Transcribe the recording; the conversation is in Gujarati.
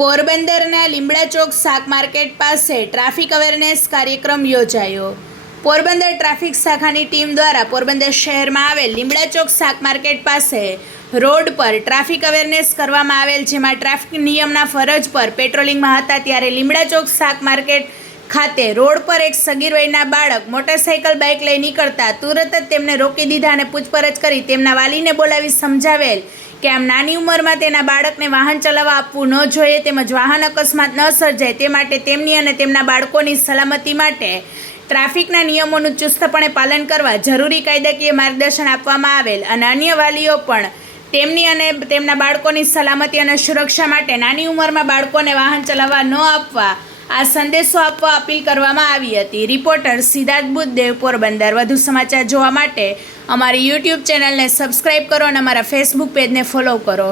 પોરબંદરના લીમડા ચોક શાક માર્કેટ પાસે ટ્રાફિક અવેરનેસ કાર્યક્રમ યોજાયો। પોરબંદર ટ્રાફિક શાખાની ટીમ દ્વારા પોરબંદર શહેરમાં આવેલ લીમડા ચોક શાક માર્કેટ પાસે રોડ પર ટ્રાફિક અવેરનેસ કરવામાં આવેલ, જેમાં ટ્રાફિક નિયમના ફરજ પર પેટ્રોલિંગમાં હતા ત્યારે લીમડા ચોક શાક માર્કેટ ખાતે રોડ પર એક સગીર વયના બાળક મોટરસાઇકલ બાઇક લઈ નીકળતા તુરત જ તેમને રોકી દીધા અને પૂછપરછ કરી તેમના વાલીને બોલાવી સમજાવેલ કે આમ નાની ઉંમરમાં તેના બાળકને વાહન ચલાવવા આપવું ન જોઈએ તેમજ વાહન અકસ્માત ન સર્જાય તે માટે તેમની અને તેમના બાળકોની સલામતી માટે ટ્રાફિકના નિયમોનું ચુસ્તપણે પાલન કરવા જરૂરી કાયદાકીય માર્ગદર્શન આપવામાં આવેલ અને અન્ય વાલીઓ પણ તેમની અને તેમના બાળકોની સલામતી અને સુરક્ષા માટે નાની ઉંમરમાં બાળકોને વાહન ચલાવવા ન આપવા આ સંદેશો આપવા અપીલ કરવામાં આવી હતી। રિપોર્ટર સિદ્ધાર્થ બુદ્ધદેવ, પોરબંદર। વધુ સમાચાર જોવા માટે અમારી યુટ્યુબ ચેનલને સબસ્ક્રાઈબ કરો અને અમારા ફેસબુક પેજને ફોલો કરો।